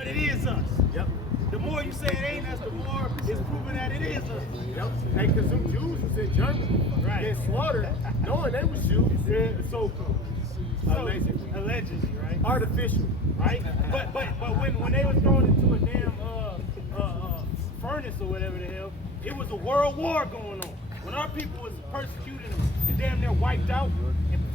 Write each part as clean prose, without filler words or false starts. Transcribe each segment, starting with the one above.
but it is us. Yep. The more you say it ain't us, the more it's proven that it is us. Yep. Hey, because them Jews was in Germany getting slaughtered, knowing they was Jews. Yeah, so cool. Allegedly, right? Artificial, right? But when they were thrown into a damn furnace or whatever the hell, it was a world war going on. When our people was persecuted and damn near wiped out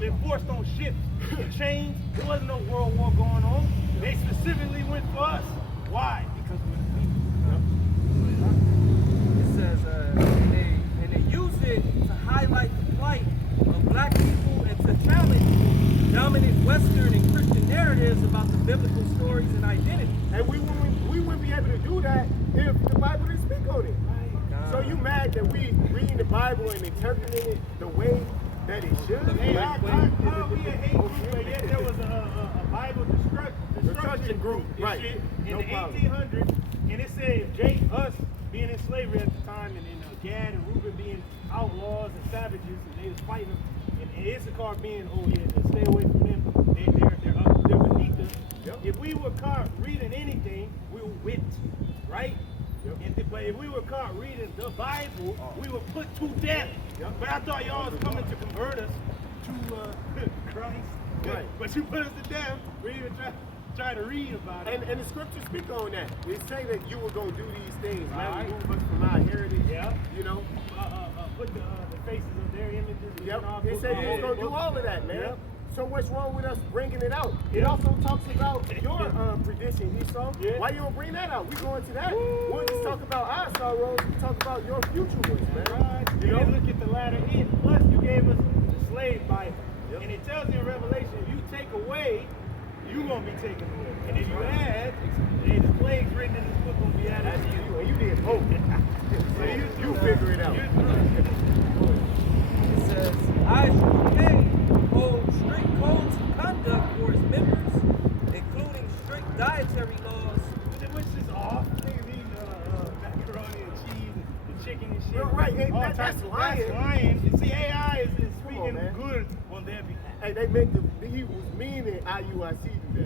and forced on ships and chains, there wasn't no world war going on. They specifically went for us. Why? Because we're the people. It says, and they use it to highlight the plight of black people and to challenge dominant Western and Christian narratives about the biblical stories and identity. And we wouldn't be able to do that if the Bible didn't speak on it. So you mad that we reading the Bible and interpreting it the way that it should? Hey, how we a hate group, but yet there was a Bible destruction group right. Shit in the 1800s, and it said us being in slavery at the time, and Gad and Reuben being outlaws and savages, and they was fighting them, and Issachar being, stay away from them, they're beneath us. Yep. If we were caught reading anything, we were whipped, right? Yep. But if we were caught reading the Bible, we were put to death. Yep. But I thought y'all was coming to convert us to Christ. Right. But you put us to death. We didn't even try to read about it. And the scriptures speak on that. They say that you were going to do these things. Right. Move us from our heritage. Yeah. You know. Put the faces of their images. Yep. They say we was going to do all of that, man. Yep. So what's wrong with us bringing it out? It also talks about your prediction, Esau. Yeah. Why you don't bring that out? We go into that. We'll just talk about our sorrows. We talk about your future ones, man. Right. You know? Look at the latter end. Plus, you gave us the slave Bible. Yep. And it tells you in Revelation, if you take away, you're going to be taken away. And if you add, the plagues written in this book going to be added to you. And you did both. So you figure it out. It says, ISUPK holds strict codes of conduct for its members, including strict dietary laws. Which is off. Niggas eating macaroni and cheese and chicken and shit. Right, that's lying. Lying. See, AI is speaking good on their behalf. Hey, they meant he was meaning IUIC do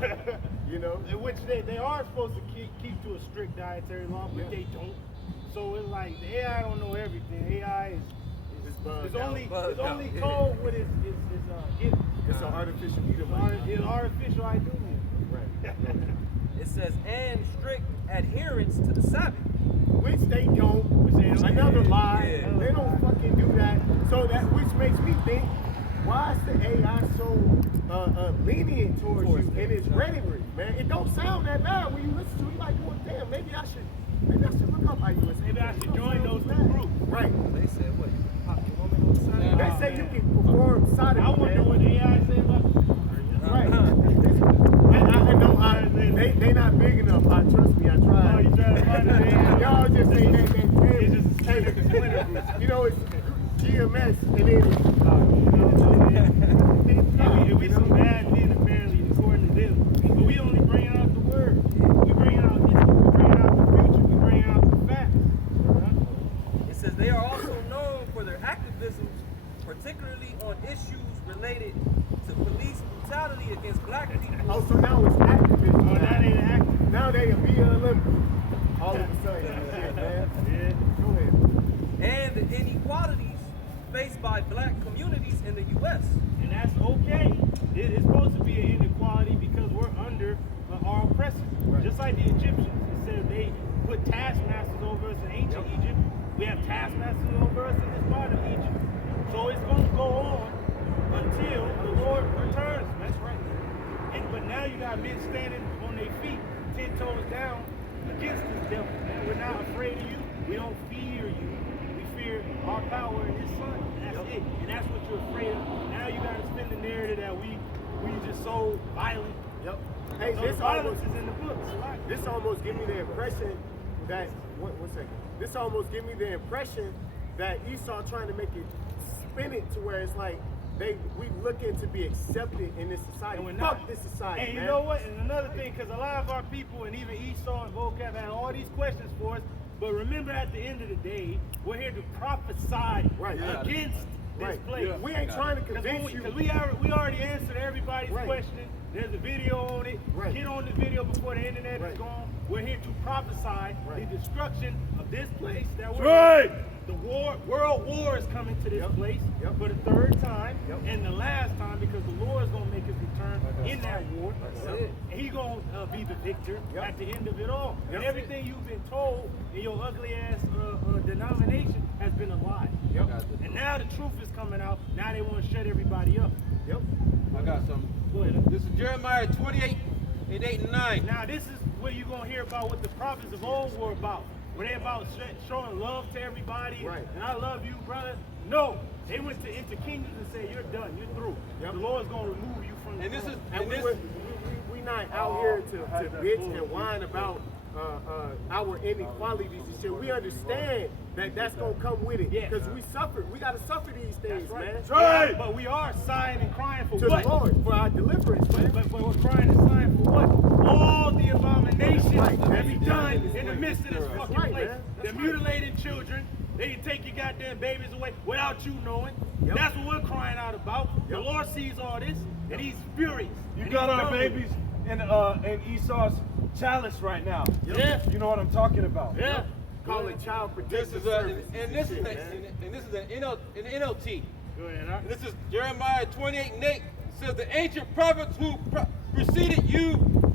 that and shit. You know? Which they are supposed to keep to a strict dietary law, but they don't. So it's like the AI don't know everything. AI is only told what is given. It's an artificial medium. It's artificial identity. Right. It says, and strict adherence to the Sabbath. Which they don't. Another lie. Yeah. They don't fucking do that. So which makes me think, why is the AI so lenient towards you in its rhetoric, man? It don't sound that bad when you listen to it. You're like, well, damn, maybe I should look up IUIC. Maybe I should join those two groups. Right. They said, what, you can pop your woman on the side? They say you can perform sodomy, I wonder what the AI say about it. Right. I know they not big enough. Trust me, I tried. Oh, you tried to find it? Y'all just say they it's just a splinter group. You know, it's GMS and then if we some bad men apparently according to them. But we only bring out the word. We bring out history, we bring out the future, we bring out the facts. It says they are also known for their activism, particularly on issues related to police brutality against black people. oh, so now it's activism. Oh, that ain't active. Now they a BLM. All of a sudden, shit, man. Yeah. Go ahead. And the inequalities faced by black communities in the U.S. And that's okay. It's supposed to be an inequality because we're under our oppressors. Right. Just like the Egyptians. It said they put taskmasters over us in ancient Egypt. We have taskmasters over us in this part of Egypt. So it's going to go on until the Lord returns. That's right. But now you got men standing on their feet, 10 toes down against this devil. And we're not afraid of you. We don't fear you. We fear our power and his son. And that's it. And that's what you're afraid of. Now you got to spin the narrative that we just so violent. Yep. Hey, So this violence almost is in the books. this almost give me the impression that one second. This almost give me the impression that Esau trying to make it spin it to where it's like we looking to be accepted in this society. And we're Fuck not. this society, And you man. know what? And another thing, because a lot of our people and even Esau and Vocab had all these questions for us. But remember, at the end of the day, we're here to prophesy against this Right. place. We ain't trying to convince you. Because we already answered everybody's Right. question. There's a video on it. Right. Get on the video before the internet Right. is gone. We're here to prophesy Right. the destruction of this place that we're Right. in. The world war is coming to this Yep. place Yep. for the third time Yep. and the last time, because the Lord is going to make his return in that war. That's it. And he's going to be the victor Yep. at the end of it all. Yep. And everything you've been told in your ugly ass denomination has been a lie. Yep. And now the truth is coming out. Now they want to shut everybody up. Yep. I got something. Go ahead. This is Jeremiah 28 and 8 and 9. Now this is where you're going to hear about what the prophets of old were about. Were they about showing love to everybody? Right. And I love you, brother. No. They went into kingdoms and said, you're done. You're through. Yep. The Lord's going to remove you from the And this throne. is And and we not out here to bitch and whine about our inequalities and shit. We understand that that's gonna come with it. Yeah. Because we suffered. We gotta suffer these things, man. That's right. But we are sighing and crying for To what? the Lord for our deliverance, man. But we're crying and sighing for what? All the abominations Right. that be That's done right. in the midst of this That's fucking right, place. man. The That's right. mutilated children, they take your goddamn babies away without you knowing. Yep. That's what we're crying out about. The Yep. Lord sees all this, and he's furious. You And got he's our done with it. babies in Esau's chalice right now. Yeah. You know what I'm talking about. Yeah. Call it child This protective is a services and this is shit, a, man. and this is an NLT. Go ahead, huh? This is Jeremiah 28 and 8. It says the ancient prophets who preceded you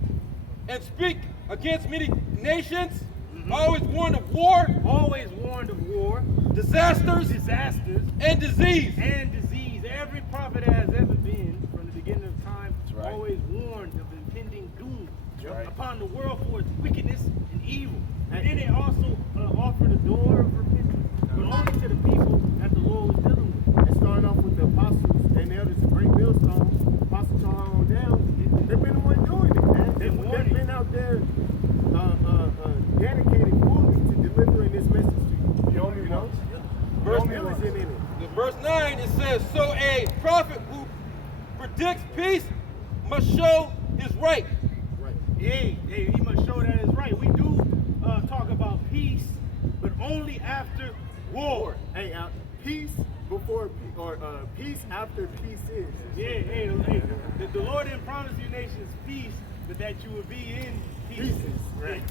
and speak against many nations always warned of war, Always warned of war, disasters, disasters, and disease. and disease. Every prophet that has ever been, from the beginning of time, That's right. always warned of impending doom right. upon the world for its wickedness and evil. And then they also offered a door of repentance, but only to the people that the Lord was dealing with. And starting off with the apostles and the elders of Great Millstone, Apostle Charles on down, they've been the one doing it, man. They've been out there dedicated fully to delivering this message to you. The only You know? ones. Verse Verse diligent in it. The verse 9 it says, so a prophet who predicts peace must show his right. Right. Hey, he must show that it's right. We do talk about peace, but only after war. Hey, peace before or peace after peace is. Yeah, hey, the Lord didn't promise you nations peace, but that you would be in pieces. Pieces, right.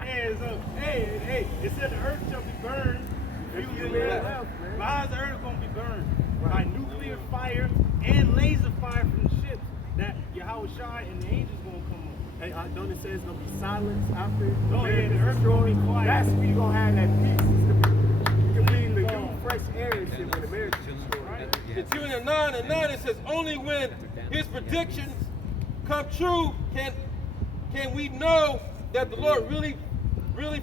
Hey, so, hey, it said the earth shall be burned. If You you live live, left. man. But how's the earth going to be burned? Right. By nuclear fire and laser fire from the ships that Yahweh Shai and the angels going to come on. Hey, don't it say it's gonna be silence after Oh, yeah, America's the earth gonna be destroyed? quiet. That's when you gonna have that peace. You can breathe the new fresh air and shit when America's destroyed. Continuing in 9 and 9 it says, only when his predictions come true can we know that the Lord really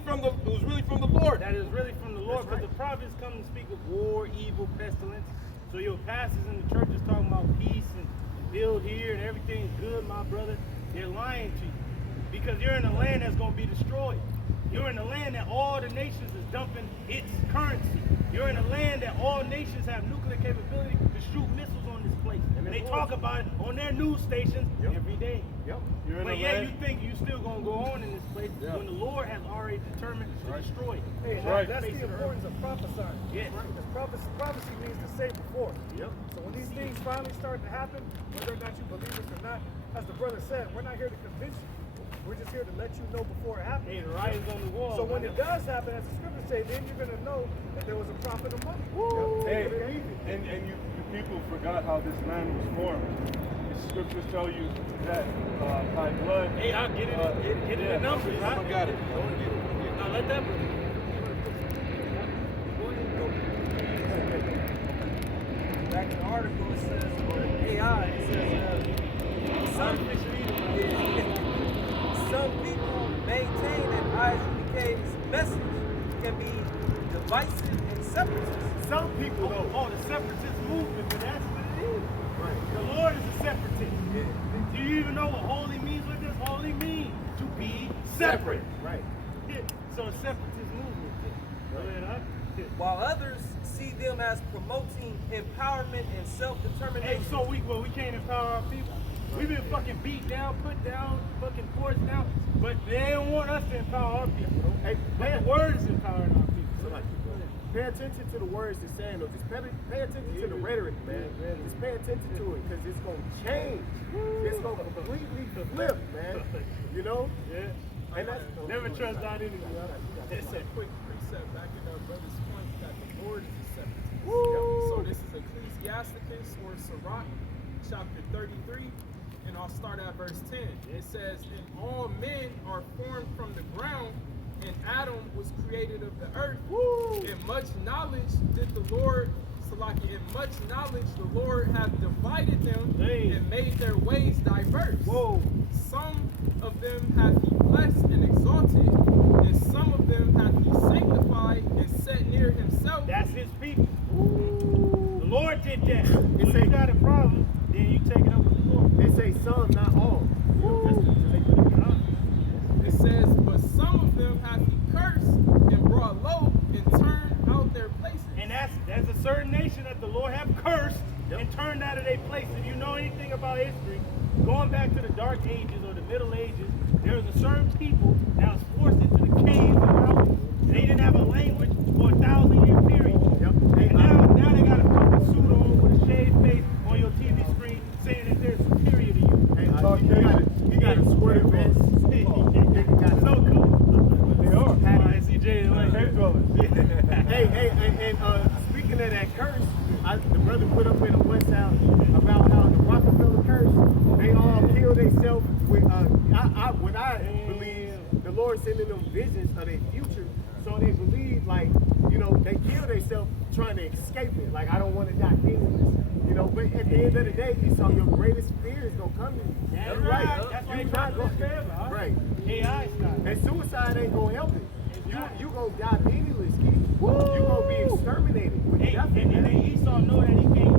from the Lord. That is really from the Lord, That's because right. the prophets come and speak of war, evil, pestilence. So your pastors in the church is talking about peace and build here and everything's good, my brother. They're lying to you, because you're in a land that's going to be destroyed. You're in a land that all the nations is dumping its currency. You're in a land that all nations have nuclear capability to shoot missiles on this place. And they talk about it on their news stations Yep. every day. Yep. You're in But a yeah, land- you think you still gonna go on in this place Yeah. when the Lord has already determined to destroy it. Hey, That's right. that's the importance of prophesying. Yeah. Because prophecy means to say before. Yep. So when these things finally start to happen, whether or not you believe it or not, as the brother said, we're not here to convince you. We're just here to let you know before it happens. Hey, the writing's on the wall. So when man. it does happen, as the scriptures say, then you're going to know that there was a prophet among you. Yep. Hey, Take it or leave it. and you people forgot how this land was formed. The scriptures tell you that by blood. Hey, I'll get it. Get the numbers. I Right? got it. Now let that. Back in the article, it says, or the AI, it says, some people maintain that ISUPK's message can be divisive and separatist. Some people though. Oh, the separatist movement, but that's what it is. Right. The Lord is a separatist. Yeah. Do you even know what holy means? What does holy mean? To be separate. Right. Yeah. So a separatist movement. Go ahead, huh? Yeah. While others see them as promoting empowerment and Hey, self-determination. so we can't empower our people. We've been fucking beat down, put down, fucking forced down, but they don't want us to empower our people. Hey, But man. the word is empowering our people. So like, Pay attention to the words they're saying, though. Just pay attention to the rhetoric, man. Just pay attention to it, because it's going to change. It's going to completely flip, man. You know? Yeah. And that's Never trust God anyway. It's a quick precept backing up brother's point that the Lord is accepted. Woo! So this is Ecclesiasticus or Sirach, chapter 33, and I'll start at verse 10. It says, "And all men are formed from the ground, and Adam was created of the earth. Woo! And much knowledge did the Lord, Salaki, and much knowledge the Lord hath divided them Hey. and made their ways diverse. Whoa. Some of them hath he blessed and exalted, and some of them hath he sanctified and set near himself." That's his people. The Lord did that. It If say- you got a problem, then you take it up with the Lord. They say some, not all. It says, "But some of them hath he cursed and brought low and turned out their places." And that's a certain nation that the Lord have cursed and turned out of their place. If you know anything about history, going back to the Dark Ages or the Middle Ages, there was a certain people that was forced into the caves and mountains. They didn't have a language for a 1,000-year period. Yep. And now they got a fucking suit on with a shaved face on your TV screen saying that they're superior to you. He got a square vest. So cool. They are. CJ, like, And speaking of that curse, the brother put up in a WhatsApp about how the Rockefeller curse, they all kill themselves with, what I believe, the Lord sending them visions of their future, so they believe, like, you know, they kill themselves trying to escape it. Like, I don't want to die penniless, you know, but at the end of the day, Esau, your greatest fear is going to come to you. That's You're right. That's why You're they not try to going forever, huh? Right. AI style. And suicide ain't gonna help it. You gonna die penniless, kid. You gonna be exterminated. With Hey, nothing, and man. then Esau know that he can't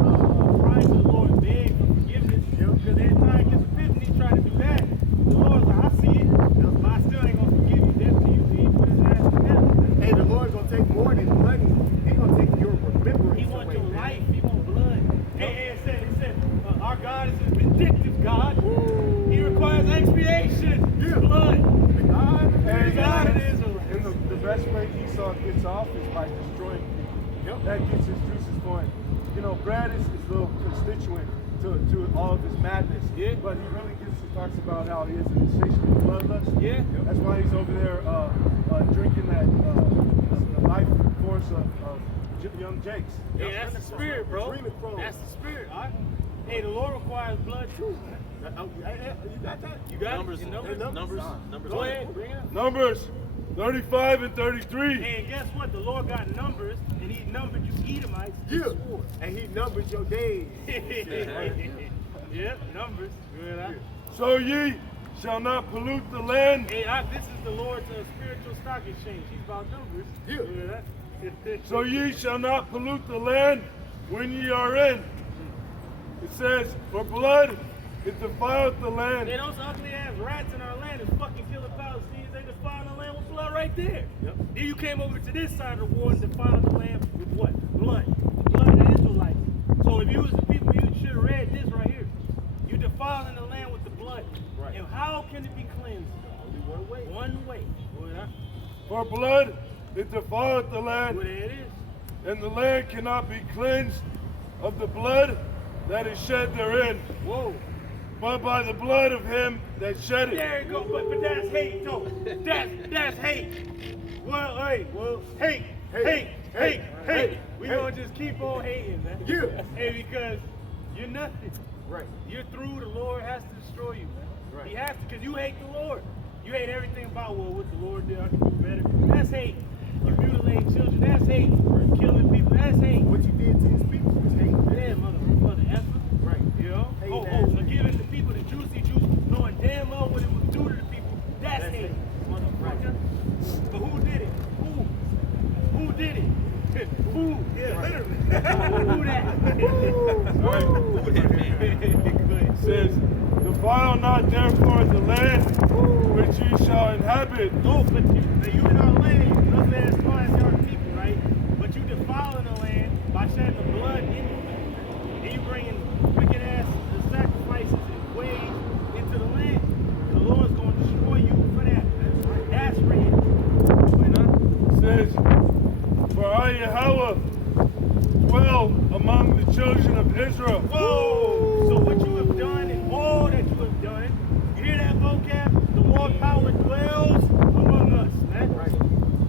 cry to the Lord and beg for forgiveness. Because every time he gets a epiphany, he try to do that. The Lord's like, I see it, but I still ain't gonna forgive you. Death to you. So he put his ass in hell. Hey, the Lord gonna take more than money. He gonna take your remembrance. He wants away, your man. life. He wants blood. Hey, it said, our God is a vindictive God. He requires expiation. Yeah. Blood. The God, The God of Israel. And the best way Esau gets off is by destroying people. Yep. That gets his juices going. You know, Brad is his little constituent to all of his madness. Yeah. But he really talks about how he has an insatiable bloodlust. Yeah. That's why he's over there drinking that the life force of young Jakes. Hey, that's the spirit, bro. Adrenal chrome. That's the spirit, all right? Hey, the Lord requires blood too, man. You got that? You got Numbers, it? numbers. Go ahead, bring it up. Numbers 35 and 33. Hey, and guess what? The Lord got numbers, and he numbered you Edomites. Yeah. And he numbered your days. Yep, numbers. Good, huh? So ye shall not pollute the land. Hey, this is the Lord's spiritual stock exchange. He's about numbers. Yeah. Good, huh? So ye shall not pollute the land when ye are in. It says, for blood it defileth the land. Hey, those ugly ass rats in our land is fucking killing Palestinians. They defiling the land with blood right there. Yep. Then you came over to this side of the war and defiled the land with what? Blood. The blood of the Israelites. So if you was the people, you should have read this right here. You defiling the land with the blood. Right. And how can it be cleansed? Only one way. One way. Good, huh? For blood it defileth the land, Well, there it is. and the land cannot be cleansed of the blood that is shed therein, Whoa. but by the blood of him that shed it. There you go. But that's hate, though. That's hate. Well, hate. We gonna just keep on hating, man. Yeah. Hey, because you're nothing. Right. You're through. The Lord has to destroy you, man. Right. He has to, because you hate the Lord. You hate everything about what the Lord did. I can do better. That's hate. You mutilate children. That's hate. Killing people. That's hate. What you did to his people was hate. Yeah, mother effer. Right. You know? Hate Oh, that. so giving the people the juicy juice, knowing damn well what it would do to the people. That's hate. Motherfucker. But who did it? Who did it? Who? Yeah, literally. Who that? It says, defile not therefore the land which ye shall inhabit. No, but you in our land, us as far as your people, right? But you defiling the land by shedding the blood in the land. And you bringing wicked ass sacrifices and ways into the land. The Lord's going to destroy you for that. That's red. It says, for I shall Yahweh dwell among the children of Israel. Whoa! So what you have done and all that you have done, you hear that vocab? The Lord power dwells among us, man. Right.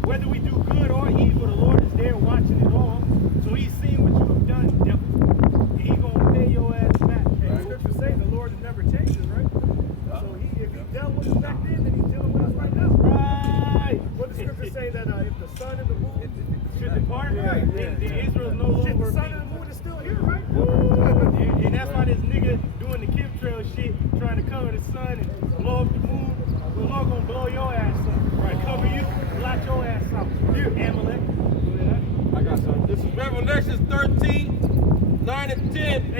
Whether we do good or evil, the Lord is there watching it all. So he's seen what you have done, devil. And he gonna pay your ass back. And the scriptures say the Lord never changes, right? So if he dealt with us back then he's dealing with us right now. Right. What the scriptures say that if the sun and the moon Should depart, Right. then Israel's no shit, longer the a sun people. and the moon is still here, right? And that's why this nigga doing the chemtrail shit, trying to cover the sun and blow up the moon. The Lord gonna blow your ass up. Right. Cover you, blot your ass out. You, Amalek. I got something. This is Revelation 13, 9 and 10.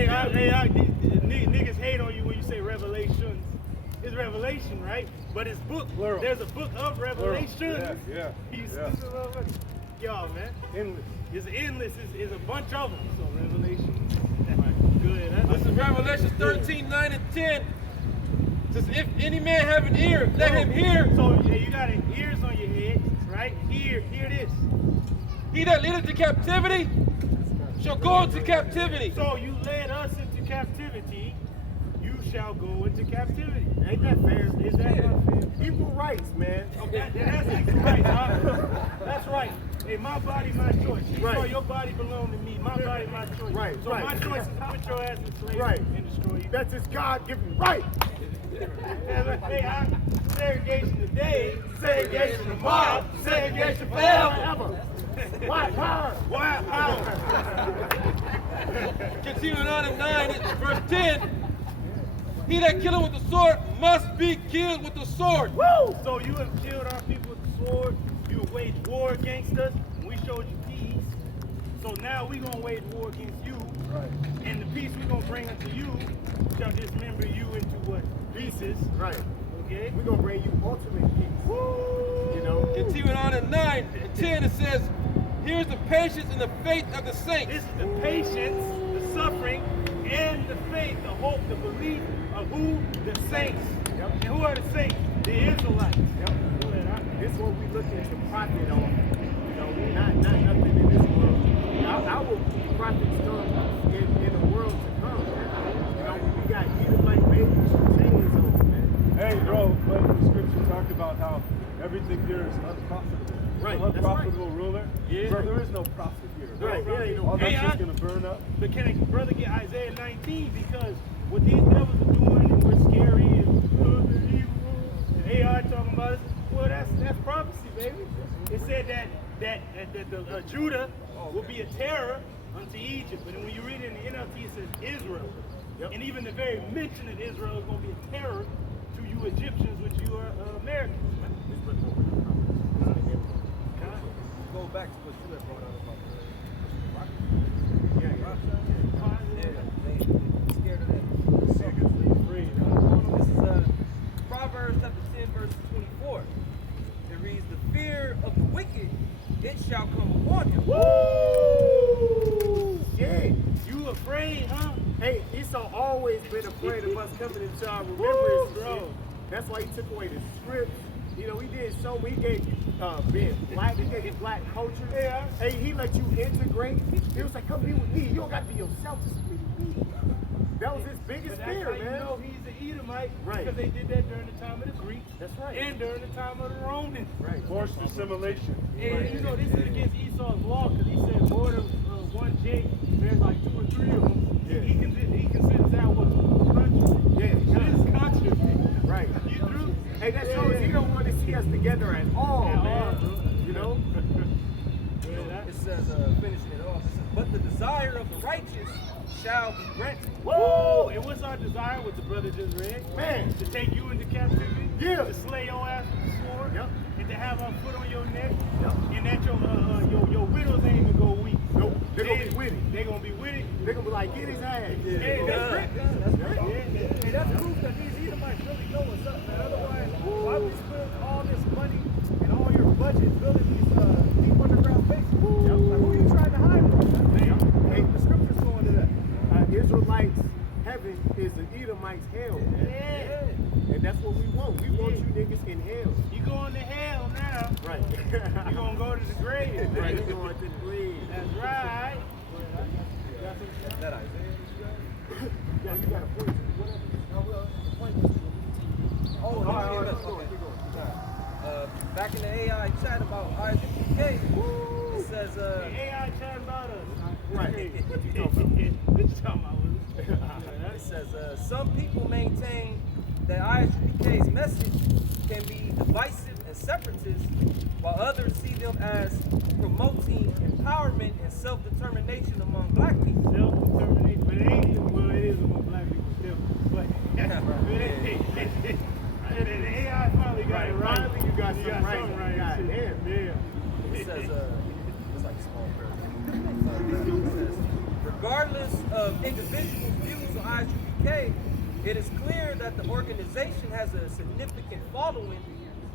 Niggas hate on you when you say Revelations. It's Revelation, right? But it's book. Plural. There's a book of Revelation. Yeah. Y'all, man. Endless. It's endless. It's a bunch of them. So Revelation. Good. Huh? This is Revelation 13, 9 and 10. It says, if any man have an ear, let him hear. So yeah, you got ears on your head, right? Hear this. He that leadeth to captivity shall go into captivity. So you led us into captivity. You shall go into captivity. Ain't that fair? Is that not fair? Equal rights, man. That's equal right. Huh? That's right. Hey, my body, my choice. You Right. know your body belong to me. My body, my choice. Right, So right. my choice is to put your ass in slavery Right. and destroy you. That's his God-given right. Hey, segregation today, segregation tomorrow, segregation forever. White power. White power. Continuing on in 9, verse 10. He that killeth with the sword must be killed with the sword. Woo! So you have killed our people with the sword. You have waged war against us. And we showed you peace. So now we gonna wage war against you. Right. And the peace we gonna bring unto you shall dismember you into what? Pieces. Right. Okay? We're gonna bring you ultimate peace. Woo! You know? Continuing on in 9 and 10, it says, here's the patience and the faith of the saints. This is the patience, the suffering, and the faith, the hope, the belief of who? The saints. Yep. And who are the saints? The Israelites. Yep. This is what we looking to profit on. You know, not nothing in this world. Our profits come in the world to come. You know, we got Edomite babies with chains on, man. Hey, bro, but the scripture talked about how everything here is unprofitable. Right, An that's unprofitable ruler. Yeah. Bro, there is no profit here. Right, yeah, you know. All that's Hey, just gonna burn up. But can a brother get Isaiah 19? Because what these devils are doing and we're scary and they're evil and AI talking about us, well, that's prophecy, baby. It said that the Judah will be a terror unto Egypt. But when you read it in the NLT, it says Israel. Yep. And even the very mention of Israel is going to be a terror to you Egyptians, which you are Americans. Go back to what you had brought out about scared of that. This is Proverbs chapter 10, verse 24. It reads, the fear of the wicked, it shall come upon him. Woo! Shit. You afraid, huh? Hey, Esau always been afraid of us coming into our remembrance, bro. bro. That's why he took away the scripts. You know, he did so. He gave being black. He gave black culture. Yeah. Hey, he let you integrate. He was like, "Come be with me. You don't got to be yourself. Just be with me." That was his biggest But that's fear, how you man. know he's an Edomite, Right. because they did that during the time of the Greeks. That's right. And during the time of the Romans. Right. Forced assimilation. And you know, this is against Esau's law, because he said more than one J, there's like 2 or 3 of them. Yeah. He considers that what? Country. Yeah. This is country. Right. You through? Hey, that shows he don't want to see us together at all, At man. all, bro. You know. It says, finishing it off, it says, but the desire of the righteous shall be granted. Woo! And what's our desire, what the brother just read? Man. To take you into captivity. Yeah. To slay your ass with the sword. Yep. And to have our foot on your neck. Yep. And that your widows ain't even go weak. Nope. They're gonna be with it. They're gonna be with it. They're gonna be like, get his ass. Yeah, that's great. That's great. Hey, that's proof that these Edomites really know what's up, man. Otherwise, why would you spend all this money and all your budget building these deep underground bases? Like, who are you trying to hide from, man? Hey, the scriptures go into that. Israelites' heaven is an Edomite's hell, man. Yeah. And that's what we want. We want you niggas in hell. You going to hell now. Right. You're gonna go to the grave. Right, you're going to the grave. That's right. That Isaiah. Yeah, you got a point. Oh, no, okay. Back in the AI chat about ISUPK, it says, AI chat about us. Right. What you talking about? What you talking about? it says, some people maintain that ISUPK's message can be divisive and separatist, while others see them as promoting empowerment and self-determination among black people. Self-determination, but it ain't. Well, it is among black people still, but the AI finally got it right. Finally, you got something right. God damn. Yeah. It says, it's like a small paragraph. It says, regardless of individuals' views on ISUPK, it is clear that the organization has a significant following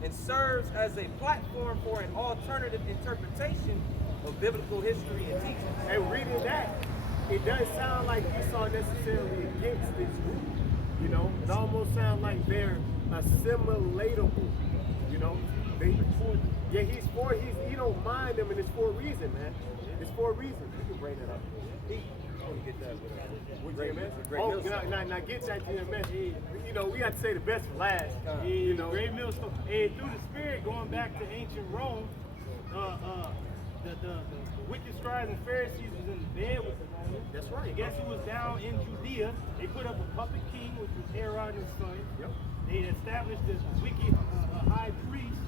and serves as a platform for an alternative interpretation of biblical history and teachings. And reading that, it doesn't sound like Esau necessarily against this group. You know, it almost sounds like they're assimilatable. You know, he don't mind them, and it's for a reason, man. It's for a reason. You can bring that up. Get that with GMS? Great Oh, Mills. now get that GMS. You know, we got to say the best for last. Yeah, You know, Great Millstone. Hey, through the spirit, going back to ancient Rome, the wicked scribes and Pharisees was in the bed with the Romans. That's right. I guess it was down in Judea. They put up a puppet king, which was Herod and his son. Yep. They established this wicked high priest,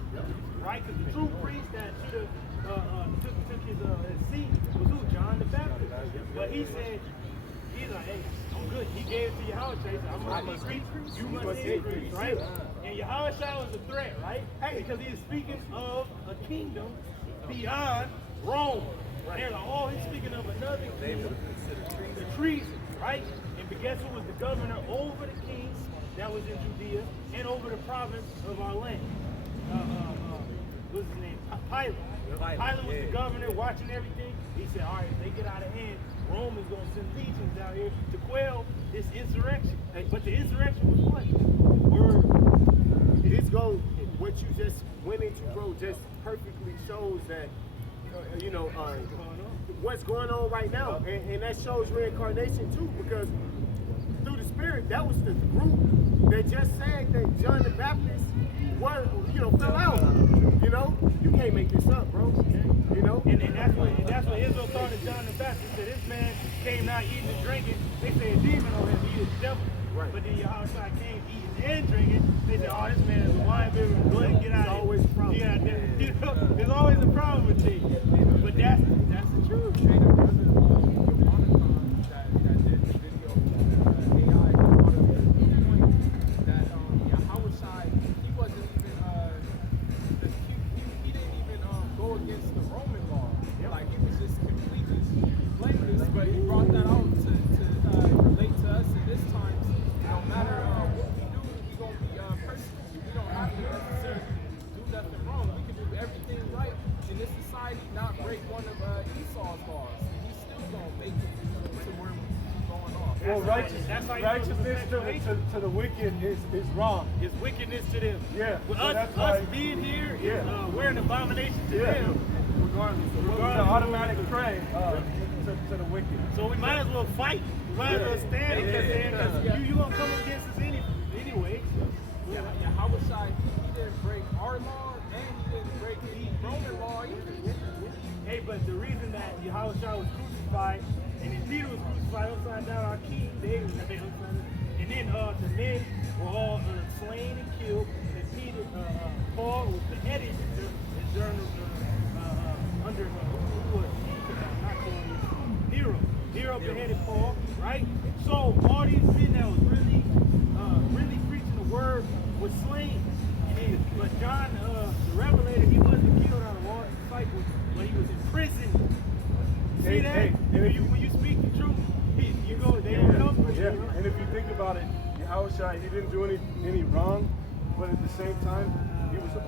right? Because the true priest that should have took his seat was who? John the Baptist. But he said, he's like, hey, I'm good. He gave it to Yahweh. He said, I must increase, you must increase, right? And Yahweh was a threat, right? Hey, because he is speaking of a kingdom beyond Rome. Right. They're like, oh, he's speaking of another kingdom, the treason, right? And but guess who was the governor over the kings that was in Judea and over the province of our land? What's his name? Pilate. Pilate was the governor watching everything. He said, all right, if they get out of hand, Rome is going to send legions out here to quell this insurrection. But the insurrection was what? What you just went into, bro, just perfectly shows that, what's going on right now. And that shows reincarnation too, because through the spirit, that was the group that just said that John the Baptist fell out. You know, you can't make this up, bro. You know? And that's what Israel thought of John the Baptist. Said this man came not eating and drinking. They say a demon on him, he is the devil. Right. But then Yahweh came eating and drinking. They said, oh, this man is a wine bibber. Go ahead and get out of here. Always a problem. There's always a problem with things. But that's the truth. Well, righteousness to the wicked is wrong. It's wickedness to them. Yeah. Well, So that's us why, being here is we're an abomination to them. Regardless. It's an automatic prey to the wicked. So we might as well fight. We might as well stand because you gonna come against us anyway. Yahweh he didn't break our law and he didn't break the Roman law either. Hey, but the reason that Yahweh was crucified and his leader was crucified upside down, our king David, and then the men were all slain and killed, and then Peter, Paul was beheaded during under Nero. Nero beheaded Paul, right? So all these men that was really preaching the word was slain. But John, the Revelator, he wasn't killed out of all his disciples, but he was in prison. See that? When you speak the truth, they don't come for you. Yeah. And if you think about it, Yahushua, he didn't do any wrong, but at the same time, he was a